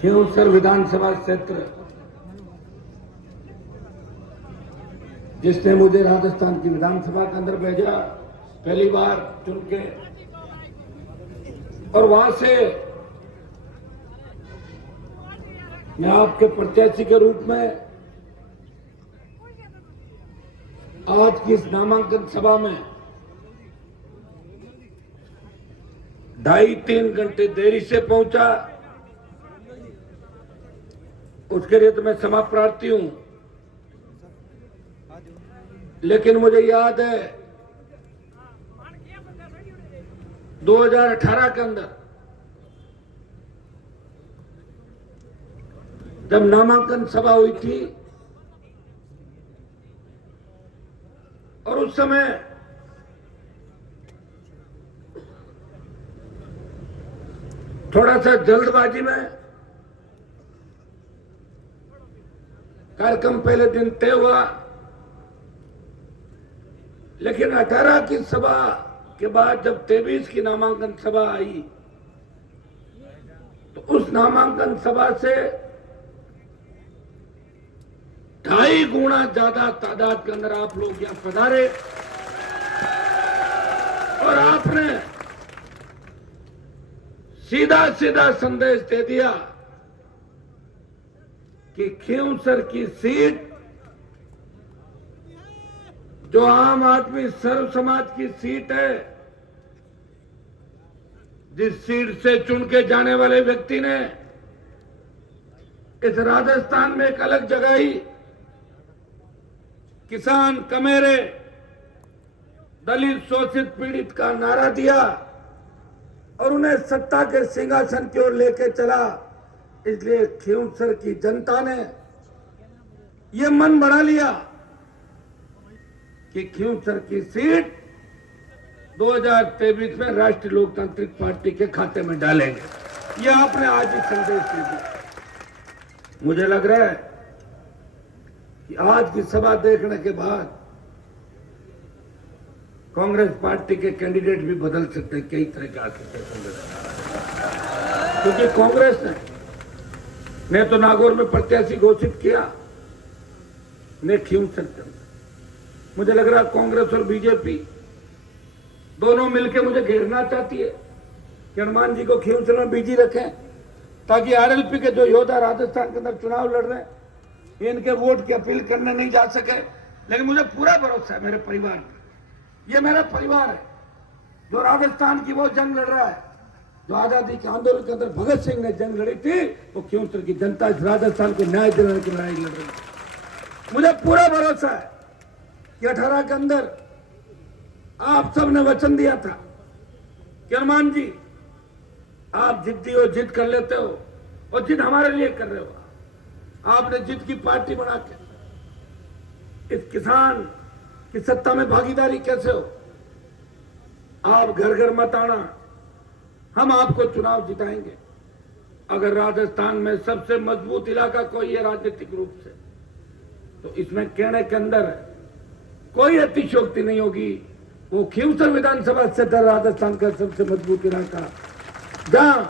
खींवसर विधानसभा क्षेत्र जिसने मुझे राजस्थान की विधानसभा के अंदर भेजा पहली बार चुन के, और वहां से मैं आपके प्रत्याशी के रूप में आज की इस नामांकन सभा में 2.5-3 घंटे देरी से पहुंचा। उसके लिए तो मैं क्षमा प्रार्थी हूं, लेकिन मुझे याद है 2018 के अंदर जब नामांकन सभा हुई थी, और उस समय थोड़ा सा जल्दबाजी में कार्यक्रम पहले दिन तय हुआ, लेकिन 18 की सभा के बाद जब 23 की नामांकन सभा आई तो उस नामांकन सभा से 2.5 गुना ज्यादा तादाद के अंदर आप लोग यहां पधारे और आपने सीधा सीधा संदेश दे दिया कि खींवसर की सीट जो आम आदमी सर्व समाज की सीट है, जिस सीट से चुन के जाने वाले व्यक्ति ने इस राजस्थान में एक अलग जगह ही किसान कमेरे दलित शोषित पीड़ित का नारा दिया और उन्हें सत्ता के सिंहासन की ओर लेके चला। इसलिए खींवसर की जनता ने यह मन बना लिया कि खींवसर की सीट 2023 में राष्ट्रीय लोकतांत्रिक पार्टी के खाते में डालेंगे। यह आपने आज ही संदेश दे दिया। मुझे लग रहा है कि आज की सभा देखने के बाद कांग्रेस पार्टी के कैंडिडेट भी बदल सकते हैं, कई तरह के आ सकते हैं, क्योंकि कांग्रेस ने तो नागौर में प्रत्याशी घोषित किया, ने खींवसर के अंदर। मुझे लग रहा है कांग्रेस और बीजेपी दोनों मिलकर मुझे घेरना चाहती है कि हनुमान जी को खींवसर में बिजी रखें, ताकि आरएलपी के जो योद्धा राजस्थान के अंदर चुनाव लड़ रहे हैं इनके वोट की अपील करने नहीं जा सके। लेकिन मुझे पूरा भरोसा है मेरे परिवार पर। ये मेरा परिवार है जो राजस्थान की वो जंग लड़ रहा है जो आजादी के आंदोलन के अंदर भगत सिंह ने जंग लड़ी थी। वो खींवसर की जनता इस राजस्थान को न्याय दिलाने की लड़ाई लड़ रही है। मुझे पूरा भरोसा है कि 18 के अंदर आप सबने वचन दिया था कि हनुमान जी आप जिद्दी हो, जिद कर लेते हो और जिद हमारे लिए कर रहे हो। आपने जिद की पार्टी बना के इस किसान की सत्ता में भागीदारी कैसे हो? आप घर घर मत आना, हम आपको चुनाव जिताएंगे। अगर राजस्थान में सबसे मजबूत इलाका कोई है राजनीतिक रूप से, तो इसमें कहने के अंदर कोई अतिशयोक्ति नहीं होगी। वो खींवसर विधानसभा क्षेत्र राजस्थान का सबसे मजबूत इलाका, जहां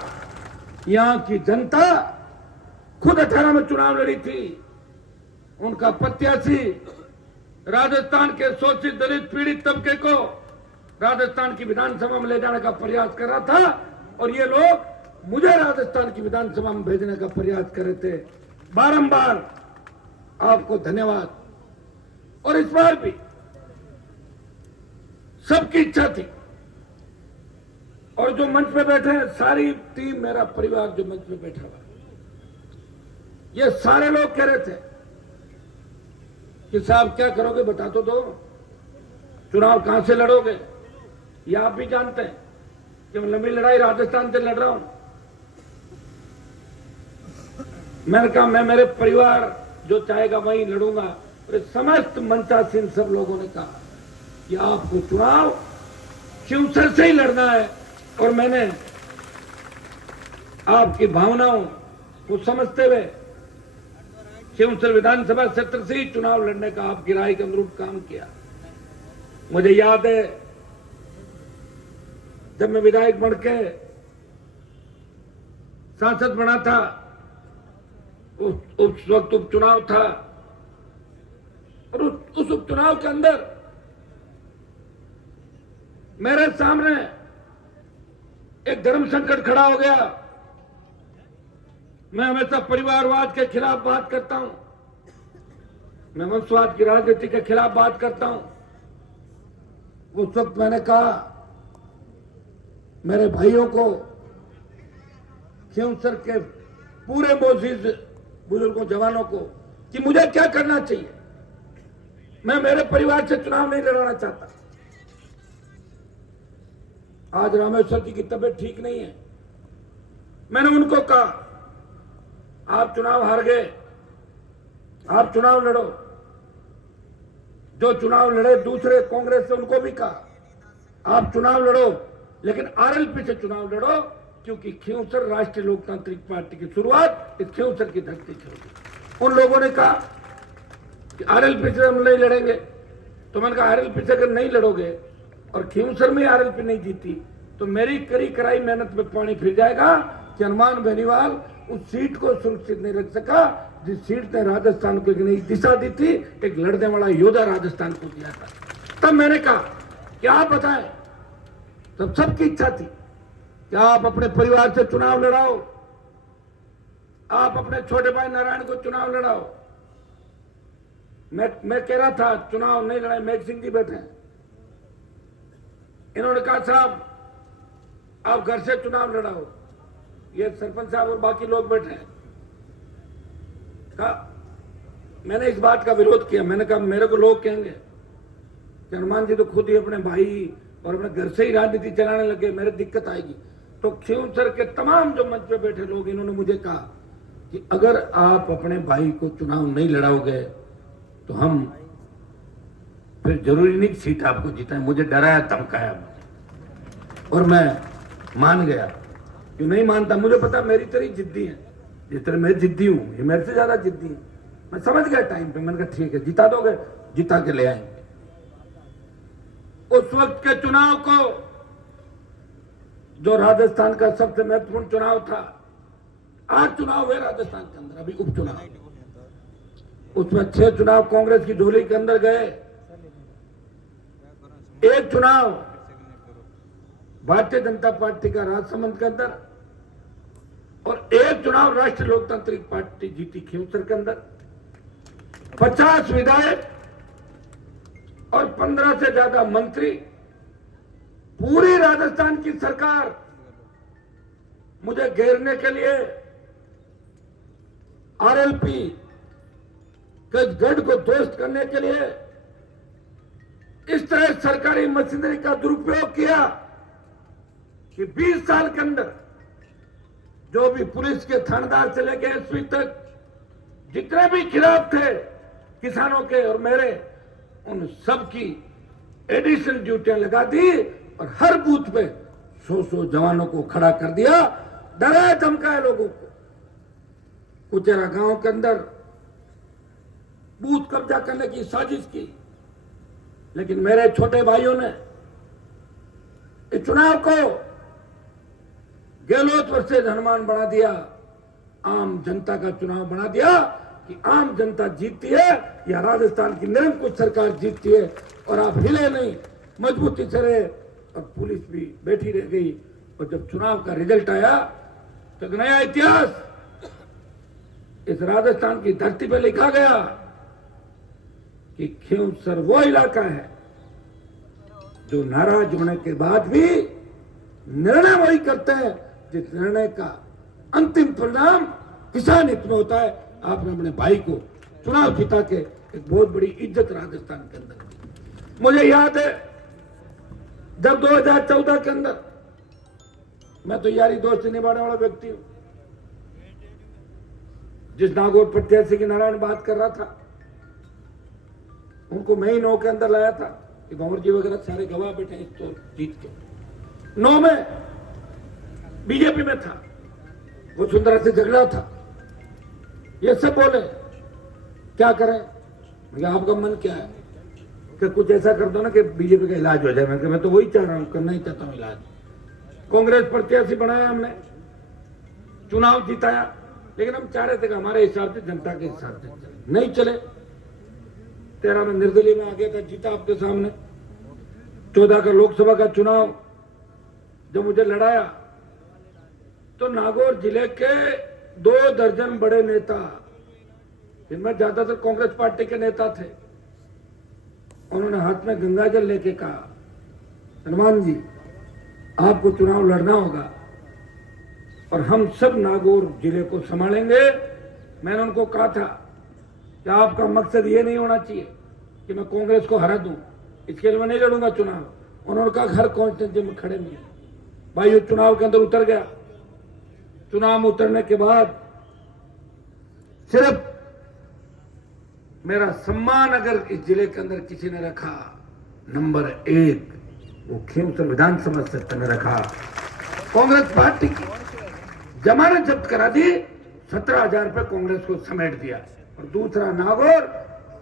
यहां की जनता खुद 18 में चुनाव लड़ी थी। उनका प्रत्याशी राजस्थान के शोषित दलित पीड़ित तबके को राजस्थान की विधानसभा में ले जाने का प्रयास कर रहा था, और ये लोग मुझे राजस्थान की विधानसभा में भेजने का प्रयास कर रहे थे। बारंबार आपको धन्यवाद। और इस बार भी सबकी इच्छा थी, और जो मंच पे बैठे हैं सारी टीम, मेरा परिवार जो मंच पे बैठा हुआ, ये सारे लोग कह रहे थे कि साहब क्या करोगे, बता तो दो, चुनाव कहां से लड़ोगे? ये आप भी जानते हैं कि मैं लंबी लड़ाई राजस्थान से लड़ रहा हूं। मैंने कहा मैं मेरे परिवार जो चाहेगा वही लड़ूंगा। और समस्त मंचासीन सब लोगों ने कहा कि आपको चुनाव खींवसर से ही लड़ना है, और मैंने आपकी भावनाओं को समझते हुए खींवसर विधानसभा क्षेत्र से ही चुनाव लड़ने का आपकी राय के अनुरूप काम किया। मुझे याद है जब मैं विधायक बन के सांसद बना था उस वक्त उपचुनाव था और उस उपचुनाव के अंदर मेरे सामने एक धर्म संकट खड़ा हो गया। मैं हमेशा परिवारवाद के खिलाफ बात करता हूं, मैं वंशवाद की राजनीति के खिलाफ बात करता हूं। उस वक्त मैंने कहा मेरे भाइयों को, खींवसर के पूरे मोजीज बुजुर्गों जवानों को कि मुझे क्या करना चाहिए। मैं मेरे परिवार से चुनाव नहीं लड़ना चाहता। आज रामेश्वर जी की तबीयत ठीक नहीं है। मैंने उनको कहा आप चुनाव हार गए, आप चुनाव लड़ो। जो चुनाव लड़े दूसरे कांग्रेस से उनको भी कहा आप चुनाव लड़ो, लेकिन आरएलपी से चुनाव लड़ो, क्योंकि खींवसर राष्ट्रीय लोकतांत्रिक पार्टी की शुरुआत इस खींवसर की धरती से होगी। उन लोगों ने कहा कि आरएलपी से हम नहीं लड़ेंगे। तो मैंने कहा आरएलपी से अगर नहीं लड़ोगे और खींवसर में आरएलपी नहीं जीती तो मेरी करी कराई मेहनत में पानी फिर जाएगा कि हनुमान बेनीवाल उस सीट को सुरक्षित नहीं रख सका जिस सीट ने राजस्थान को एक नई दिशा दी थी, एक लड़ने वाला योद्धा राजस्थान को दिया था। तब मैंने कहा कि आप बताएं, तब सबकी इच्छा थी कि आप अपने परिवार से चुनाव लड़ाओ, आप अपने छोटे भाई नारायण को चुनाव लड़ाओ। मैं कह रहा था चुनाव नहीं लड़ाए। मेघ सिंह जी बैठे हैं, इन्होंने कहा साहब आप घर से चुनाव लड़ाओ। ये सरपंच साहब और बाकी लोग बैठे हैं। कहा मैंने इस बात का विरोध किया। मैंने कहा मेरे को लोग कहेंगे कि हनुमान जी तो खुद ही अपने भाई और अपने घर से ही राजनीति चलाने लगे, मेरे दिक्कत आएगी। तो खींवसर के तमाम जो मंच पे बैठे लोग इन्होंने मुझे कहा कि अगर आप अपने भाई को चुनाव नहीं लड़ाओगे तो हम फिर जरूरी नहीं सीट आपको जिताएं। मुझे डराया धमकाया और मैं मान गया। क्यों नहीं मानता, मुझे पता मेरी तरह जिद्दी है, जिस तरह मैं जिद्दी हूं ये मेरे से ज्यादा जिद्दी है। मैं समझ गया टाइम पे। मैंने कहा ठीक है जिता दोगे, जिता के ले आएंगे। उस वक्त के चुनाव को जो राजस्थान का सबसे महत्वपूर्ण चुनाव था, 8 चुनाव हुए राजस्थान के अंदर, अभी उपचुनाव, उसमें 6 चुनाव कांग्रेस की झोली के अंदर गए, 1 चुनाव भारतीय जनता पार्टी का राजसमंद के अंदर और 1 चुनाव राष्ट्रीय लोकतांत्रिक पार्टी जीती खींवसर के अंदर। 50 विधायक और 15 से ज्यादा मंत्री, पूरी राजस्थान की सरकार मुझे घेरने के लिए, आरएलपी के गढ़ को ध्वस्त करने के लिए इस तरह सरकारी मशीनरी का दुरुपयोग किया कि 20 साल के अंदर जो भी पुलिस के थानेदार से लेकर एसपी तक जितने भी खिलाफ थे किसानों के और मेरे, उन सब की एडिशनल ड्यूटियां लगा दी और हर बूथ पे 100 जवानों को खड़ा कर दिया, डराया धमकाया लोगों को। कुचेरा गांव के अंदर बूथ कब्जा करने की साजिश की, लेकिन मेरे छोटे भाइयों ने इस चुनाव को गहलोत वर्सेज हनुमान बना दिया, आम जनता का चुनाव बना दिया कि आम जनता जीतती है या राजस्थान की निरंकुश सरकार जीतती है। और आप हिले नहीं, मजबूती से रहे और पुलिस भी बैठी रह गई। और जब चुनाव का रिजल्ट आया तो नया इतिहास इस राजस्थान की धरती पर लिखा गया कि खींवसर वो इलाका है जो नाराज होने के बाद भी निर्णय वही करते हैं जिस निर्णय का अंतिम परिणाम किसान हित में होता है। आपने अपने भाई को चुनाव जिता के एक बहुत बड़ी इज्जत राजस्थान के अंदर दी। मुझे याद है जब 2014 के अंदर, मैं तो यारी दोस्ती निभाने वाला व्यक्ति हूं, जिस नागौर प्रत्याशी की नारायण बात कर रहा था उनको मैं ही 9 के अंदर लाया था कि गंवर जी वगैरह सारे गवाह बैठे हैं तो जीत के। 9 में बीजेपी में था, वो सुंदरा से झगड़ा था, ये सब बोले क्या करें। आपका मन क्या है कि कुछ ऐसा कर दो ना कि बीजेपी का इलाज हो जाए। मैं तो वही चाह रहा हूं, करना ही चाहता हूं इलाज। कांग्रेस प्रत्याशी बनाया हमने, चुनाव जिताया, लेकिन हम चाह रहे थे कि हमारे हिसाब से, जनता के हिसाब से चले। नहीं चले। 13 में निर्दलीय में आ गया था, जीता आपके सामने। 14 का लोकसभा का चुनाव जब मुझे लड़ाया तो नागौर जिले के 2 दर्जन बड़े नेता, जिनमें ज्यादातर कांग्रेस पार्टी के नेता थे, उन्होंने हाथ में गंगा जल लेके कहा, हनुमान जी आपको चुनाव लड़ना होगा और हम सब नागौर जिले को संभालेंगे। मैंने उनको कहा था कि आपका मकसद ये नहीं होना चाहिए कि मैं कांग्रेस को हरा दूं, इसके लिए मैं नहीं लड़ूंगा चुनाव। उन्होंने कहा हर कॉन्स्टिट्यूंसी में खड़े नहीं। भाई ये चुनाव के अंदर उतर गया। चुनाव में उतरने के बाद सिर्फ मेरा सम्मान अगर इस जिले के अंदर किसी ने रखा, नंबर 1 वो खींवसर विधानसभा क्षेत्र में रखा। कांग्रेस पार्टी की जमानत जब्त करा दी, 17,000 रुपए कांग्रेस को समेट दिया। और दूसरा नागौर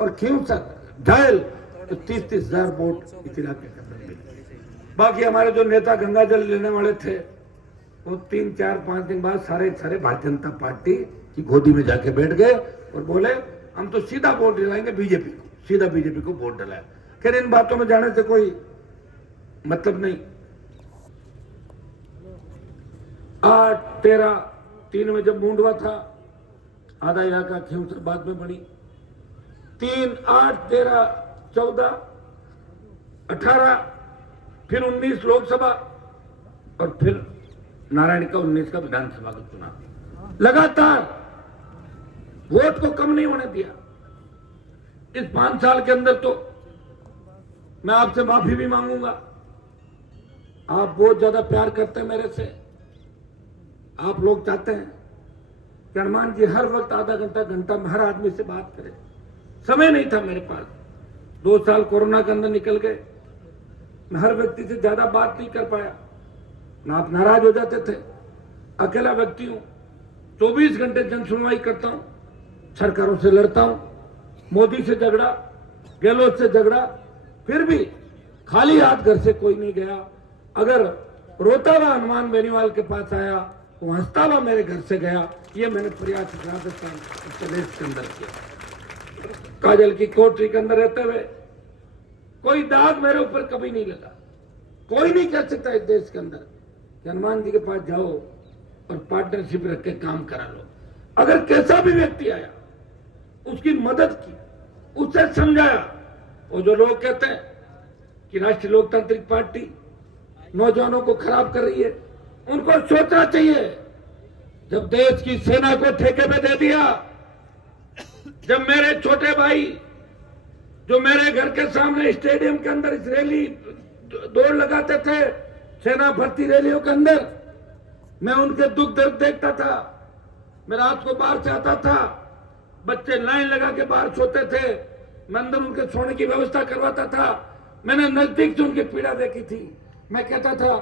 और खींवसर घायल, तो 30,000 वोट इस इलाके के अंदर मिले। बाकी हमारे जो नेता गंगा जल लेने वाले थे, वो 3, 4, 5 दिन बाद सारे भारतीय जनता पार्टी की गोदी में जाके बैठ गए और बोले हम तो सीधा वोट दिलाएंगे बीजेपी को, सीधा बीजेपी को वोट दिलाया। खैर इन बातों में जाने से कोई मतलब नहीं। 8, 13, 3 में जब मुंडवा था, आधा इलाका खींवसर बाद में बनी। 3, 8, 13, 14, 18, फिर 19 लोकसभा और फिर नारायण का 19 का विधानसभा का चुनाव। लगातार वोट को कम नहीं होने दिया। इस 5 साल के अंदर तो मैं आपसे माफी भी मांगूंगा। आप बहुत ज्यादा प्यार करते हैं मेरे से। आप लोग चाहते हैं कि हनुमान जी हर वक्त आधा घंटा घंटा हर आदमी से बात करें। समय नहीं था मेरे पास। 2 साल कोरोना के अंदर निकल गए। मैं हर व्यक्ति से ज्यादा बात नहीं कर पाया। ना आप नाराज हो जाते थे। अकेला व्यक्ति हूं, 24 घंटे जन सुनवाई करता हूं, सरकारों से लड़ता हूं, मोदी से झगड़ा, गहलोत से झगड़ा, फिर भी खाली हाथ घर से कोई नहीं गया। अगर रोता हुआ हनुमान बेनीवाल के पास आया, वो हंसता हुआ मेरे घर से गया। ये मैंने प्रयास राजस्थान प्रदेश के अंदर किया। काजल की कोठरी के अंदर रहते हुए कोई दाग मेरे ऊपर कभी नहीं लगा। कोई नहीं कह सकता इस देश के अंदर कि हनुमान जी के पास जाओ और पार्टनरशिप रख के काम करा लो। अगर कैसा भी व्यक्ति आया, उसकी मदद की, उससे समझाया। और जो लोग कहते हैं कि राष्ट्रीय लोकतांत्रिक पार्टी नौजवानों को खराब कर रही है, उनको सोचना चाहिए। जब देश की सेना को ठेके में दे दिया, जब मेरे छोटे भाई जो मेरे घर के सामने स्टेडियम के अंदर इस रैली दौड़ लगाते थे, सेना भर्ती रैलियों के अंदर, मैं उनके दुख दर्द देखता था। मैं रात को बाहर से आता था, बच्चे लाइन लगा के बाहर सोते थे, मैं अंदर उनके सोने की व्यवस्था करवाता था। मैंने नजदीक से उनकी पीड़ा देखी थी। मैं कहता था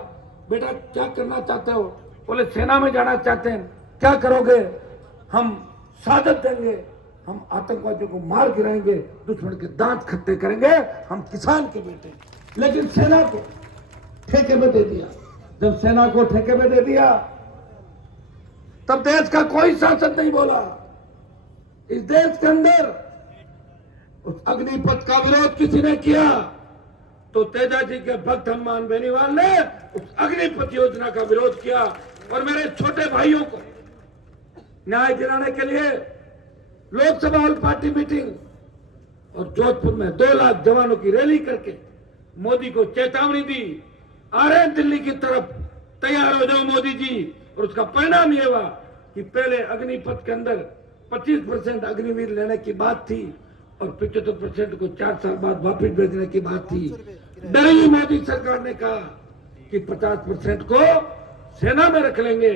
बेटा क्या करना चाहते हो? बोले सेना में जाना चाहते हैं। क्या करोगे? हम शहादत देंगे, हम आतंकवादियों को मार गिराएंगे, दुश्मन के दांत खट्टे करेंगे, हम किसान के बेटे। लेकिन सेना को ठेके में दे दिया। जब सेना को ठेके में दे दिया, तब देश का कोई शासन नहीं बोला। इस देश के अंदर उस अग्निपथ का विरोध किसी ने किया तो तेजाजी के भक्त हनुमान बेनीवाल ने उस अग्निपथ योजना का विरोध किया। और मेरे छोटे भाइयों को न्याय दिलाने के लिए लोकसभा ऑल पार्टी मीटिंग और जोधपुर में 2 लाख जवानों की रैली करके मोदी को चेतावनी दी, आ रहे हैं दिल्ली की तरफ, तैयार हो जाओ मोदी जी। और उसका परिणाम यह हुआ कि पहले अग्निपथ के अंदर 25% अग्निवीर लेने की बात थी और 75% को 4 साल बाद वापस भेजने की बात थी। डरी मोदी सरकार ने कहा कि 50% को सेना में रख लेंगे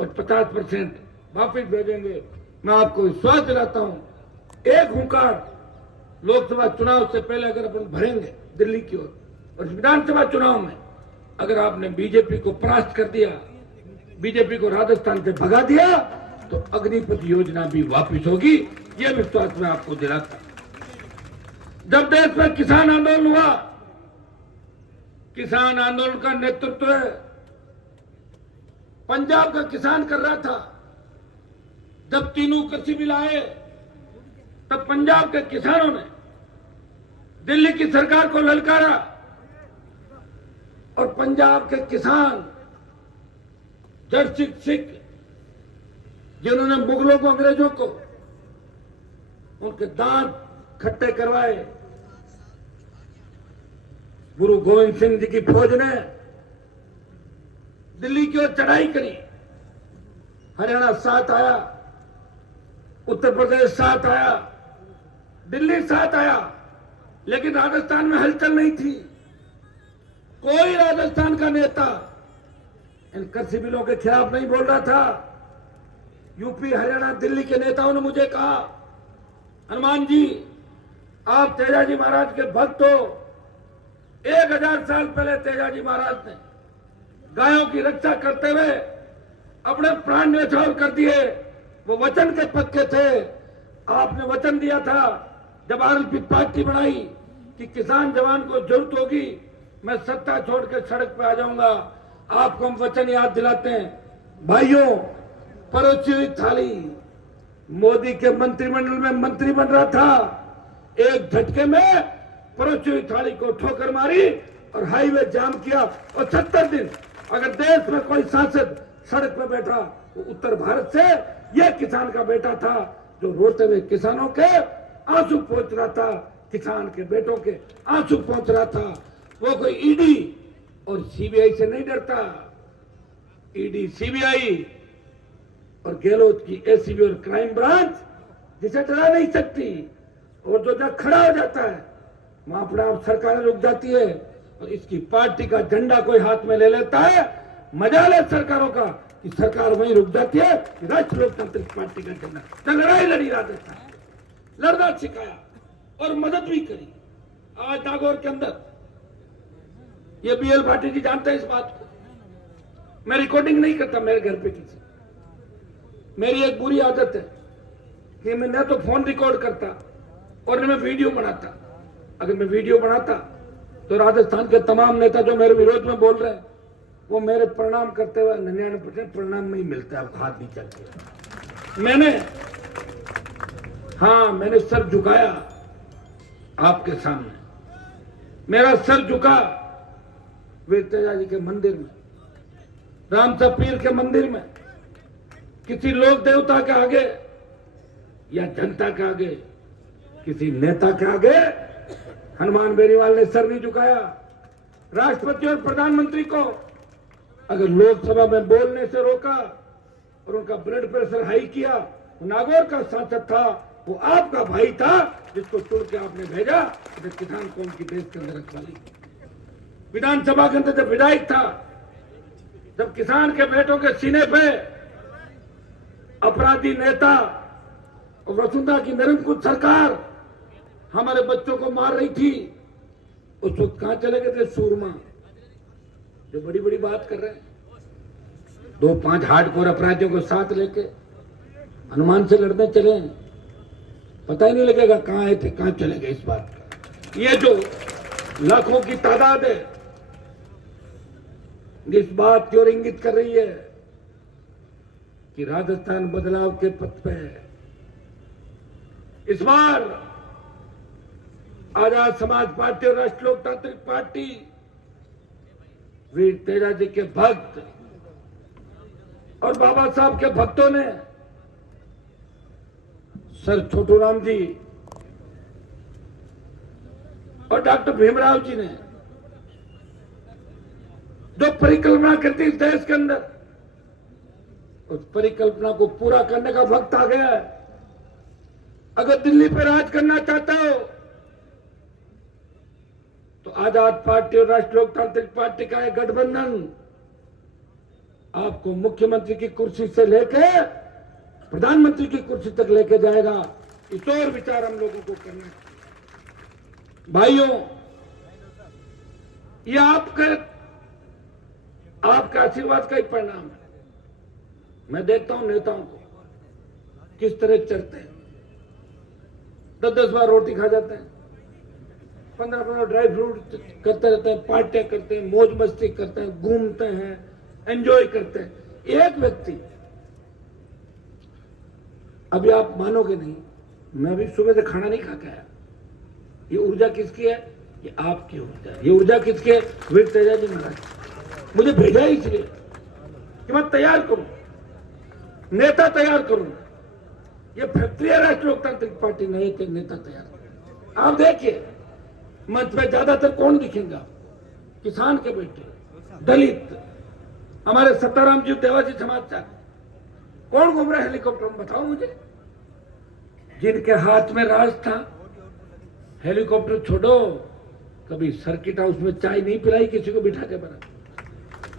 और 50% वापस भेजेंगे। मैं आपको विश्वास दिलाता हूं, एक हुंकार लोकसभा चुनाव से पहले अगर अपन भरेंगे दिल्ली की ओर, और विधानसभा चुनाव में अगर आपने बीजेपी को परास्त कर दिया, बीजेपी को राजस्थान से भगा दिया, तो अग्निपथ योजना भी वापस होगी। यह विश्वास मैं आपको दिलाता। जब देश में किसान आंदोलन हुआ, किसान आंदोलन का नेतृत्व पंजाब का किसान कर रहा था। जब तीनों कृषि बिल आए तब पंजाब के किसानों ने दिल्ली की सरकार को ललकारा और पंजाब के किसान जड़ सिख जिन्होंने मुगलों को, अंग्रेजों को उनके दांत खट्टे करवाए, गुरु गोविंद सिंह जी की फौज ने दिल्ली की ओर चढ़ाई करी। हरियाणा साथ आया, उत्तर प्रदेश साथ आया, दिल्ली साथ आया, लेकिन राजस्थान में हलचल नहीं थी। कोई राजस्थान का नेता इन कृषि बिलों के खिलाफ नहीं बोल रहा था। यूपी, हरियाणा, दिल्ली के नेताओं ने मुझे कहा, हनुमान जी आप तेजाजी महाराज के भक्त हो। 1000 साल पहले तेजाजी महाराज ने गायों की रक्षा करते हुए अपने प्राण न्यौछावर कर दिए। वो वचन के पक्के थे। आपने वचन दिया था जब आरएलपी पार्टी बनाई कि किसान जवान को जरूरत होगी मैं सत्ता छोड़ के सड़क पे आ जाऊंगा। आपको हम वचन याद दिलाते हैं। भाइयों, परोसी हुई थाली, मोदी के मंत्रिमंडल में मंत्री बन रहा था, एक झटके में परोसी हुई थाली को ठोकर मारी और हाईवे जाम किया। और 70 दिन अगर देश में कोई सांसद सड़क पर बैठा तो उत्तर भारत से यह किसान का बेटा था जो रोते हुए किसानों के आंसू पोंछ रहा था, किसान के बेटों के आंसू पोंछ रहा था। वो कोई ईडी और सीबीआई से नहीं डरता। ईडी, सीबीआई और गहलोत की एसीबी और क्राइम ब्रांच जिसे डरा नहीं सकती, और जो जब खड़ा हो जाता है वहां अपने आप सरकारें रुक जाती है। और इसकी पार्टी का झंडा कोई हाथ में ले लेता है, मजाल है सरकारों का कि सरकार वहीं रुक जाती है। राष्ट्रीय लोकतांत्रिक पार्टी का झंडा तो लड़ाई लड़ी राजस्थान, लड़ना सिखाया और मदद भी करी। आज नागौर के अंदर ये बीएल भाटी जी जानते हैं इस बात को। मैं रिकॉर्डिंग नहीं करता मेरे घर पे किसी। मेरी एक बुरी आदत है कि मैं न तो फोन रिकॉर्ड करता और न मैं वीडियो बनाता। अगर मैं वीडियो बनाता तो राजस्थान के तमाम नेता जो मेरे विरोध में बोल रहे हैं वो मेरे प्रणाम करते हुए 99% प्रणाम नहीं मिलता। अब हाथ नहीं चलते। मैंने सर झुकाया आपके सामने। मेरा सर झुका वीर तेजाजी के मंदिर में, रामसा पीर के मंदिर में, किसी लोक देवता के आगे या जनता के आगे, किसी नेता के आगे हनुमान बेनीवाल ने सर नहीं झुकाया। राष्ट्रपति और प्रधानमंत्री को अगर लोकसभा में बोलने से रोका और उनका ब्लड प्रेशर हाई किया, नागौर का सांसद था, वो आपका भाई था जिसको चुन के आपने भेजा किसान कौम की देश के अंदर रखवाली। विधानसभा के अंदर जब विधायक था, जब किसान के बेटों के सीने पे अपराधी नेता और वसुंधरा की निरंकुश सरकार हमारे बच्चों को मार रही थी, उस वक्त कहां चले गए थे सूरमा जो बड़ी बड़ी बात कर रहे हैं? 2-5 हार्डकोर अपराधियों को साथ लेके हनुमान से लड़ने चले, पता ही नहीं लगेगा कहां आए थे, कहां चले गए। इस बात का ये जो लाखों की तादाद है, इस बात की ओर इंगित कर रही है कि राजस्थान बदलाव के पथ पे है। इस बार आजाद समाज पार्टी और राष्ट्रीय लोकतांत्रिक पार्टी वीर तेजाजी के भक्त और बाबा साहब के भक्तों ने, सर छोटूराम जी और डॉक्टर भीमराव जी ने जो परिकल्पना करती इस देश के अंदर, उस परिकल्पना को पूरा करने का वक्त आ गया है। अगर दिल्ली पर राज करना चाहते हो तो आजाद पार्टी और राष्ट्रीय लोकतांत्रिक पार्टी का एक गठबंधन आपको मुख्यमंत्री की कुर्सी से लेके प्रधानमंत्री की कुर्सी तक लेके जाएगा। इस और विचार हम लोगों को करना है। भाइयों, ये आपका आशीर्वाद का ही परिणाम है। मैं देखता हूं नेताओं को किस तरह चढ़ते हैं, 10-10 बार रोटी खा जाते हैं, 15-15 ड्राई फ्रूट करते रहते हैं, पार्टियां करते हैं, मौज मस्ती करते हैं, घूमते हैं, एंजॉय करते हैं। एक व्यक्ति अभी आप मानोगे नहीं, मैं भी सुबह से खाना नहीं खा के आया। ये ऊर्जा किसकी है? ये आपकी ऊर्जा है। ये ऊर्जा किसकी है? वीर तेजाजी महाराज मुझे भेजा ही इसलिए कि मैं तैयार करूं, नेता तैयार करूं। ये फैक्ट्री है राष्ट्रीय लोकतांत्रिक पार्टी, नहीं नेता तैयार करूं। आप देखिए मंच में ज्यादातर कौन दिखेगा? किसान के बेटे, दलित, हमारे सत्ताराम जी देवाजी समाज का। कौन घूम रहा है हेलीकॉप्टर में? बताओ मुझे। जिनके हाथ में राज था, हेलीकॉप्टर छोड़ो, कभी सर्किट हाउस में चाय नहीं पिलाई किसी को बिठा के बना।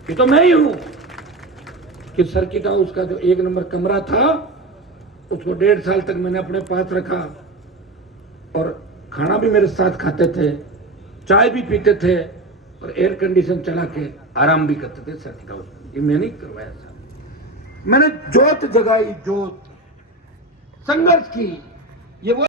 ये तो मैं ही हूं कि सर्किट हाउस का जो 1 नंबर कमरा था उसको 1.5 साल तक मैंने अपने पास रखा और खाना भी मेरे साथ खाते थे, चाय भी पीते थे और एयर कंडीशन चला के आराम भी करते थे सर्किट हाउस में। ये मैंने करवाया था। मैंने जोत जगाई, जोत संघर्ष की। ये वो